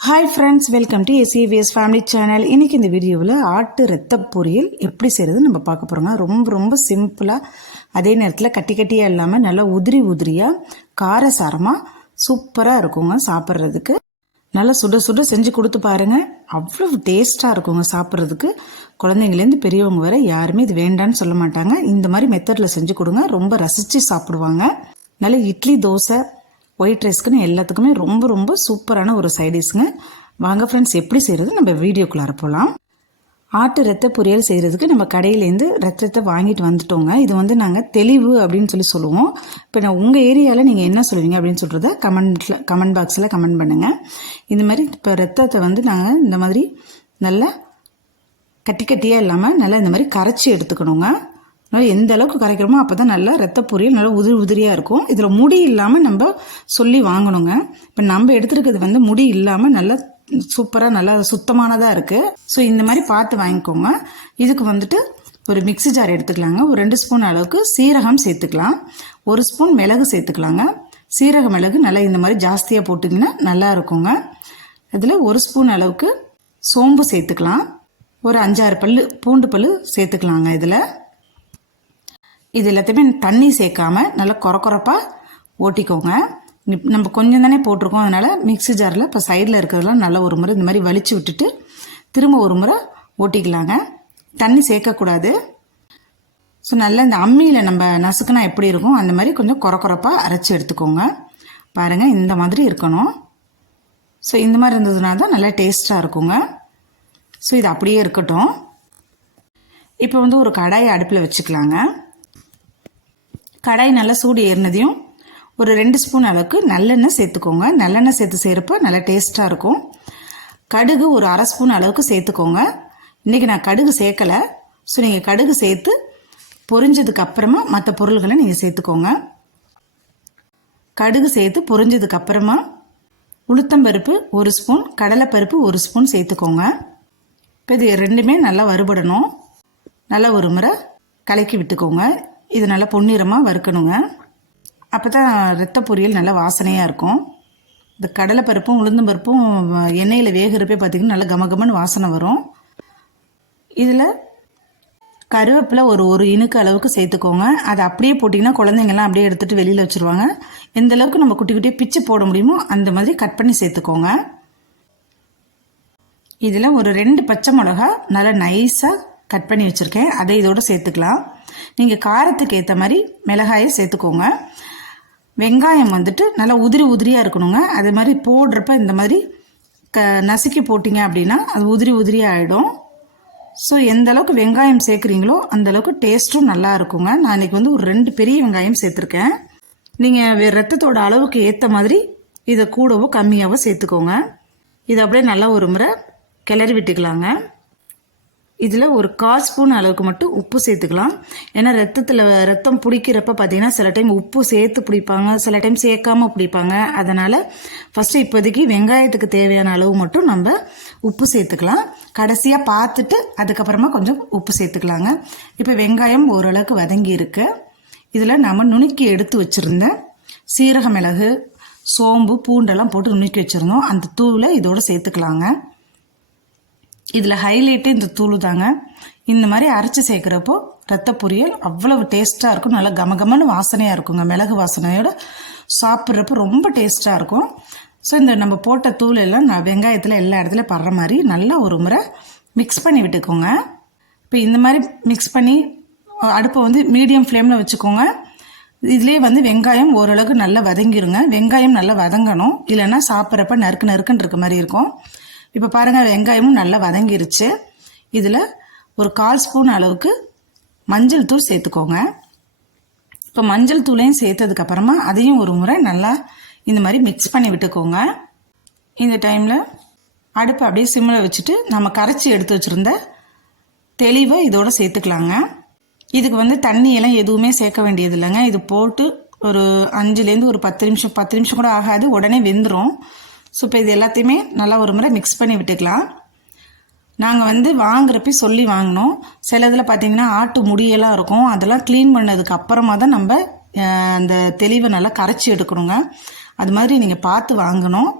Hi friends welcome to SEVS family channel இன்னைக்கு இந்த வீடியோவில் ஆட்டு ரத்த பொரியல் எப்படி செய்கிறது நம்ம பார்க்க போகிறோங்க ரொம்ப ரொம்ப சிம்பிளாக அதே நேரத்தில் கட்டி கட்டியாக இல்லாமல் நல்லா உதிரி உதிரியாக காரசாரமாக சூப்பராக இருக்குங்க சாப்பிட்றதுக்கு. நல்லா சுட சுட செஞ்சு கொடுத்து பாருங்கள் அவ்வளோ டேஸ்ட்டாக இருக்குங்க சாப்பிட்றதுக்கு. குழந்தைங்கலேருந்து பெரியவங்க வரை யாருமே இது வேண்டான்னு சொல்ல மாட்டாங்க. இந்த மாதிரி மெத்தடில் செஞ்சு கொடுங்க. ரொம்ப ரசித்து சாப்பிடுவாங்க. நல்லா இட்லி தோசை ஒயிட் ரைஸ்க்குன்னு எல்லாத்துக்குமே ரொம்ப ரொம்ப சூப்பரான ஒரு சைடிஷ்ங்க வாங்க ஃப்ரெண்ட்ஸ் எப்படி செய்கிறது நம்ம வீடியோக்குள்ளார போகலாம் ஆட்டு ரத்த பொரியல் செய்கிறதுக்கு நம்ம கடையிலேருந்து ரத்தத்தை வாங்கிட்டு வந்துட்டோங்க. இது வந்து நாங்கள் தெளிவு அப்படின்னு சொல்லி சொல்லுவோம். இப்போ நான் உங்கள் ஏரியாவில் நீங்கள் என்ன சொல்லுவீங்க அப்படின்னு சொல்கிறத கமெண்ட்டில் கமெண்ட் பாக்ஸில் கமெண்ட் பண்ணுங்கள் இந்த மாதிரி இப்போ ரத்தத்தை வந்து நாங்கள் இந்த மாதிரி நல்லா கட்டி கட்டியாக இல்லாமல் நல்லா இந்த மாதிரி கரைச்சி எடுத்துக்கணுங்க. நல்லா எந்த அளவுக்கு கரைக்கிறோமோ அப்போ தான் நல்லா ரத்த பொரியல் நல்லா உதிரி உதிரியாக இருக்கும். இதில் முடி இல்லாமல் நம்ம சொல்லி வாங்கணுங்க. இப்போ நம்ம எடுத்துருக்கிறது வந்து முடி இல்லாமல் நல்லா சூப்பராக நல்லா சுத்தமானதாக இருக்குது ஸோ இந்த மாதிரி பார்த்து வாங்கிக்கோங்க. இதுக்கு வந்துட்டு ஒரு மிக்ஸி ஜார் எடுத்துக்கலாங்க. ஒரு ரெண்டு ஸ்பூன் அளவுக்கு சீரகம் சேர்த்துக்கலாம். ஒரு ஸ்பூன் மிளகு சேர்த்துக்கலாங்க. சீரக மிளகு நல்லா இந்த மாதிரி ஜாஸ்தியாக போட்டிங்கன்னா நல்லா இருக்குங்க. இதில் ஒரு ஸ்பூன் அளவுக்கு சோம்பு சேர்த்துக்கலாம். ஒரு அஞ்சாறு பல்லு பூண்டு பல்லு சேர்த்துக்கலாங்க இதில். இது எல்லாத்தையுமே தண்ணி சேர்க்காம நல்லா குறை குறைப்பாக ஓட்டிக்கோங்க நம்ம கொஞ்சம் தானே போட்டிருக்கோம். அதனால் மிக்ஸி ஜாரில் இப்போ சைடில் இருக்கிறதெல்லாம் நல்லா ஒரு முறை இந்த மாதிரி வலிச்சு விட்டுட்டு திரும்ப ஒரு முறை ஓட்டிக்கலாங்க. தண்ணி சேர்க்கக்கூடாது. ஸோ நல்லா இந்த அம்மியில் நம்ம நசுக்குனா எப்படி இருக்கும்? அந்த மாதிரி கொஞ்சம் குறை குறைப்பாக அரைச்சி எடுத்துக்கோங்க. பாருங்கள் இந்த மாதிரி இருக்கணும். ஸோ இந்த மாதிரி இருந்ததுனா தான் நல்லா டேஸ்ட்டாக இருக்குங்க. ஸோ இது அப்படியே இருக்கட்டும். இப்போ வந்து ஒரு கடாயை அடுப்பில் வச்சுக்கலாங்க. கடாய் நல்லா சூடு ஏறினதையும் ஒரு ரெண்டு ஸ்பூன் அளவுக்கு நல்லெண்ணெய் சேர்த்துக்கோங்க. நல்லெண்ணெய் சேர்த்து செய்கிறப்ப நல்லா டேஸ்ட்டாக இருக்கும். கடுகு ஒரு அரை ஸ்பூன் அளவுக்கு சேர்த்துக்கோங்க. இன்றைக்கி நான் கடுகு சேர்க்கலை. ஸோ நீங்கள் கடுகு சேர்த்து பொரிஞ்சதுக்கு அப்புறமா மற்ற பொருள்களை நீங்கள் சேர்த்துக்கோங்க. கடுகு சேர்த்து பொரிஞ்சதுக்கு அப்புறமா உளுத்தம்பருப்பு ஒரு ஸ்பூன் கடலைப்பருப்பு ஒரு ஸ்பூன் சேர்த்துக்கோங்க. இப்போ இது ரெண்டுமே நல்லா வறுபடணும். நல்லா ஒரு முறை கலக்கி விட்டுக்கோங்க. இது நல்லா பொன்னிறமாக வறுக்கணுங்க. அப்போ தான் ரத்த பொரியல் நல்லா வாசனையாக இருக்கும். இந்த கடலை பருப்பும் பருப்பும் எண்ணெயில் வேகிறப்பே பார்த்திங்கன்னா நல்லா கமகமன்னு வாசனை வரும். இதில் கருவேப்பிலை ஒரு ஒரு இனுக்கு அளவுக்கு சேர்த்துக்கோங்க. அதை அப்படியே போட்டிங்கன்னா குழந்தைங்கள்லாம் அப்படியே எடுத்துகிட்டு வெளியில் வச்சுருவாங்க. எந்த அளவுக்கு நம்ம குட்டி குட்டியாக பிச்சு போட முடியுமோ அந்த மாதிரி கட் பண்ணி சேர்த்துக்கோங்க. இதில் ஒரு ரெண்டு பச்சை மிளகா நல்லா நைஸாக கட் பண்ணி வச்சுருக்கேன். அதை இதோட சேர்த்துக்கலாம். நீங்கள் காரத்துக்கு ஏற்ற மாதிரி மிளகாயை சேர்த்துக்கோங்க. வெங்காயம் வந்துட்டு நல்லா உதிரி உதிரியாக இருக்கணுங்க. அதே மாதிரி போடுறப்ப இந்த மாதிரி க நசுக்கி போட்டிங்க அப்படின்னா அது உதிரி உதிரியாக ஆகிடும் ஸோ எந்த அளவுக்கு வெங்காயம் சேர்க்குறீங்களோ அந்தளவுக்கு டேஸ்ட்டும் நல்லா இருக்குங்க. நான் இன்றைக்கி வந்து ஒரு ரெண்டு பெரிய வெங்காயம் சேர்த்துருக்கேன். நீங்கள் ரத்தத்தோட அளவுக்கு ஏற்ற மாதிரி இதை கூடவோ கம்மியாகவோ சேர்த்துக்கோங்க. இதை அப்படியே நல்லா ஒரு முறை கிளறி விட்டுக்கலாங்க. இதில் ஒரு கால் ஸ்பூன் அளவுக்கு மட்டும் உப்பு சேர்த்துக்கலாம். ஏன்னா ரத்தத்தில் ரத்தம் பிடிக்கிறப்ப பார்த்தீங்கன்னா சில டைம் உப்பு சேர்த்து பிடிப்பாங்க சில டைம் சேர்க்காம பிடிப்பாங்க. அதனால் ஃபஸ்ட்டு இப்போதைக்கு வெங்காயத்துக்கு தேவையான அளவு மட்டும் நம்ம உப்பு சேர்த்துக்கலாம். கடைசியாக பார்த்துட்டு அதுக்கப்புறமா கொஞ்சம் உப்பு சேர்த்துக்கலாங்க. இப்போ வெங்காயம் ஓரளவுக்கு வதங்கி இருக்கு. இதில் நம்ம நுணுக்கி எடுத்து வச்சுருந்த சீரக மிளகு சோம்பு பூண்டெல்லாம் போட்டு நுணுக்கி வச்சுருந்தோம். அந்த தூவில் இதோடு சேர்த்துக்கலாங்க. இதில் ஹைலைட்டு இந்த தூள் தாங்க. இந்த மாதிரி அரைச்சி சேர்க்குறப்போ ரத்த பொரியல் அவ்வளவு டேஸ்ட்டாக இருக்கும். நல்லா கமகமன்னு வாசனையாக இருக்குங்க. மிளகு வாசனையோட சாப்பிட்றப்போ ரொம்ப டேஸ்ட்டாக இருக்கும். ஸோ இந்த நம்ம போட்ட தூள் எல்லாம் நான் வெங்காயத்தில் எல்லா இடத்துல படுற மாதிரி நல்லா ஒரு முறை மிக்ஸ் பண்ணி விட்டுக்கோங்க. இப்போ இந்த மாதிரி மிக்ஸ் பண்ணி அடுப்பை வந்து மீடியம் ஃப்ளேமில் வச்சுக்கோங்க. இதுலேயே வந்து வெங்காயம் ஓரளவுக்கு நல்லா வதங்கிடுங்க வெங்காயம் நல்லா வதங்கணும். இல்லைன்னா சாப்பிட்றப்ப நறுக்கு நறுக்குன்னு இருக்க மாதிரி இருக்கும். இப்போ பாருங்கள் வெங்காயமும் நல்லா வதங்கிருச்சு. இதில் ஒரு கால் ஸ்பூன் அளவுக்கு மஞ்சள் தூள் சேர்த்துக்கோங்க. இப்போ மஞ்சள் தூளையும் சேர்த்ததுக்கப்புறமா அதையும் ஒரு முறை நல்லா இந்த மாதிரி மிக்ஸ் பண்ணி விட்டுக்கோங்க. இந்த டைமில் அடுப்பை அப்படியே சிம்மில் வச்சுட்டு நம்ம கரைச்சி எடுத்து வச்சுருந்த தெளிவை இதோடு சேர்த்துக்கலாங்க. இதுக்கு வந்து தண்ணியெல்லாம் எதுவுமே சேர்க்க வேண்டியது இல்லைங்க. இது போட்டு ஒரு அஞ்சுலேருந்து ஒரு பத்து நிமிஷம் பத்து நிமிஷம் கூட ஆகாது. உடனே வெந்துடும் ஸோ இப்போ இது எல்லாத்தையுமே நல்லா ஒரு முறை மிக்ஸ் பண்ணி விட்டுக்கலாம். நாங்கள் வந்து வாங்குறப்ப சொல்லி வாங்கினோம். சில இதில் பார்த்தீங்கன்னா ஆட்டு முடியெல்லாம் இருக்கும். அதெல்லாம் க்ளீன் பண்ணதுக்கு அப்புறமா தான் நம்ம அந்த தெளிவை நல்லா கரைச்சி எடுக்கணுங்க. அது மாதிரி நீங்கள் பார்த்து வாங்கணும்.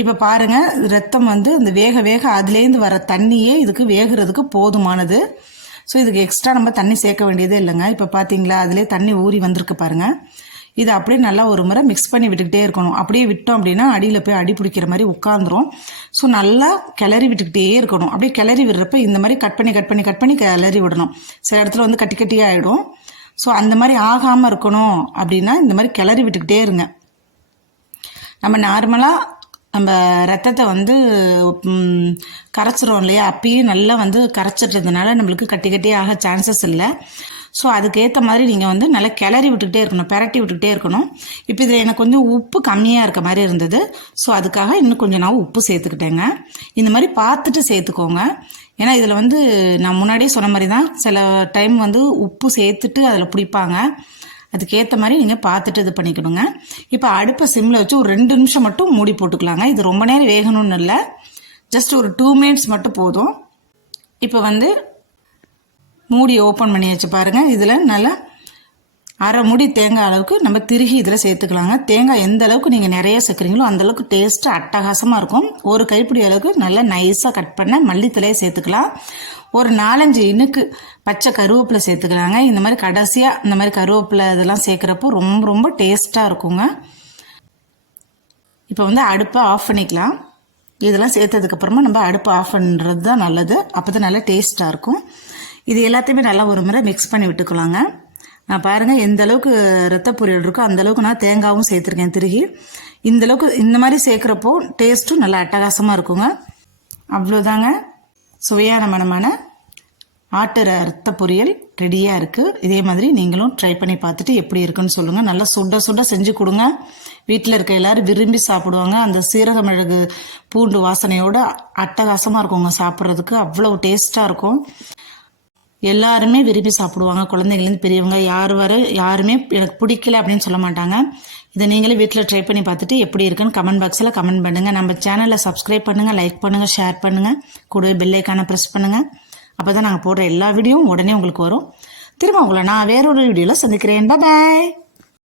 இப்போ பாருங்கள் ரத்தம் வந்து அந்த வேக வேக அதுலேருந்து வர தண்ணியே இதுக்கு வேகிறதுக்கு போதுமானது. ஸோ இதுக்கு எக்ஸ்ட்ரா நம்ம தண்ணி சேர்க்க வேண்டியதே இல்லைங்க. இப்போ பார்த்தீங்களா அதிலே தண்ணி ஊறி வந்திருக்கு பாருங்கள் இதை அப்படியே நல்லா ஒரு முறை மிக்ஸ் பண்ணி விட்டுக்கிட்டே இருக்கணும். அப்படியே விட்டோம் அப்படின்னா அடியில் போய் அடி பிடிக்கிற மாதிரி உட்காந்துரும் ஸோ நல்லா கிளறி விட்டுக்கிட்டே இருக்கணும். அப்படியே கிளறி விடுறப்ப இந்த மாதிரி கட் பண்ணி கட் பண்ணி கட் பண்ணி கிளறி விடணும். சில இடத்துல வந்து கட்டி கட்டியாக ஆகிடும் ஸோ அந்த மாதிரி ஆகாமல் இருக்கணும் அப்படின்னா இந்த மாதிரி கிளறி விட்டுக்கிட்டே இருங்க. நம்ம நார்மலாக நம்ம ரத்தத்தை வந்து கரைச்சிரும் இல்லையா? அப்பயும் நல்லா வந்து கரைச்சிட்றதுனால நம்மளுக்கு கட்டி கட்டி ஆக சான்சஸ் இல்லை. ஸோ அதுக்கேற்ற மாதிரி நீங்கள் வந்து நல்லா கிளறி விட்டுக்கிட்டே இருக்கணும் பெரட்டி விட்டுக்கிட்டே இருக்கணும். இப்போ இதில் எனக்கு கொஞ்சம் உப்பு கம்மியாக இருக்க மாதிரி இருந்தது. ஸோ அதுக்காக இன்னும் கொஞ்சம் நான் உப்பு சேர்த்துக்கிட்டேங்க. இந்த மாதிரி பார்த்துட்டு சேர்த்துக்கோங்க. ஏன்னா இதில் வந்து நான் முன்னாடியே சொன்ன மாதிரி தான் சில டைம் வந்து உப்பு சேர்த்துட்டு அதில் பிடிப்பாங்க. அதுக்கேற்ற மாதிரி நீங்கள் பார்த்துட்டு இது பண்ணிக்கணுங்க. இப்போ அடுப்பை சிம்மில் வச்சு ஒரு ரெண்டு நிமிஷம் மட்டும் மூடி போட்டுக்கலாங்க. இது ரொம்ப நேரம் வேகணும்னு இல்லை. ஜஸ்ட் ஒரு டூ மினிட்ஸ் மட்டும் போதும். இப்போ வந்து மூடி ஓப்பன் பண்ணி வச்சு பாருங்கள் இதில் நல்லா அரை முடி தேங்காய் அளவுக்கு நம்ம திருகி இதில் சேர்த்துக்கலாங்க. தேங்காய் எந்த அளவுக்கு நீங்கள் நிறைய சேர்க்குறீங்களோ அந்தளவுக்கு டேஸ்ட்டு அட்டகாசமாக இருக்கும். ஒரு கைப்பிடி அளவுக்கு நல்லா நைஸாக கட் பண்ண மல்லித்தலையை சேர்த்துக்கலாம். ஒரு நாலஞ்சு இனுக்கு பச்சை கருவேப்பிலை சேர்த்துக்கலாங்க. இந்த மாதிரி கடைசியாக இந்த மாதிரி கருவேப்பிலை இதெல்லாம் சேர்க்குறப்போ ரொம்ப ரொம்ப டேஸ்ட்டாக இருக்குங்க. இப்போ வந்து அடுப்பை ஆஃப் பண்ணிக்கலாம். இதெல்லாம் சேர்த்ததுக்கப்புறமா நம்ம அடுப்பை ஆஃப் பண்ணுறது தான் நல்லது. அப்போ தான் நல்லா டேஸ்ட்டாக இருக்கும். இது எல்லாத்தையுமே நல்லா ஒரு முறை மிக்ஸ் பண்ணி விட்டுக்கலாங்க. நான் பாருங்கள் எந்த அளவுக்கு ரத்த பொரியல் இருக்கோ அந்த அளவுக்கு நான் தேங்காவும் சேர்த்துருக்கேன் திருகி. இந்த அளவுக்கு இந்த மாதிரி சேர்க்குறப்போ டேஸ்ட்டும் நல்லா அட்டகாசமாக இருக்குங்க. அவ்வளோதாங்க சுவையான மனமான ஆட்டு ரத்த பொரியல் ரெடியாக இருக்குது இதே மாதிரி நீங்களும் ட்ரை பண்ணி பார்த்துட்டு எப்படி இருக்குன்னு சொல்லுங்கள் நல்லா சுட சுட செஞ்சு கொடுங்க. வீட்டில் இருக்க எல்லாரும் விரும்பி சாப்பிடுவாங்க. அந்த சீரக மிளகு பூண்டு வாசனையோட அட்டகாசமாக இருக்குங்க சாப்பிட்றதுக்கு. அவ்வளோ டேஸ்ட்டாக இருக்கும். எல்லாருமே விரும்பி சாப்பிடுவாங்க. குழந்தைங்கலேருந்து பெரியவங்க யார் வர யாருமே எனக்கு பிடிக்கல அப்படின்னு சொல்ல மாட்டாங்க. இதை நீங்களே வீட்டில் ட்ரை பண்ணி பார்த்துட்டு எப்படி இருக்குன்னு கமெண்ட் பாக்ஸில் கமெண்ட் பண்ணுங்கள் நம்ம சேனலை சப்ஸ்கிரைப் பண்ணுங்கள் லைக் பண்ணுங்கள் ஷேர் பண்ணுங்கள் கூடவே பெல்லைக்கான ப்ரெஸ் பண்ணுங்கள் அப்போ தான் நாங்கள் போடுற எல்லா வீடியோவும் உடனே உங்களுக்கு வரும். திரும்ப உங்களை நான் வேறொரு வீடியோவில் சந்திக்கிறேன். பாய்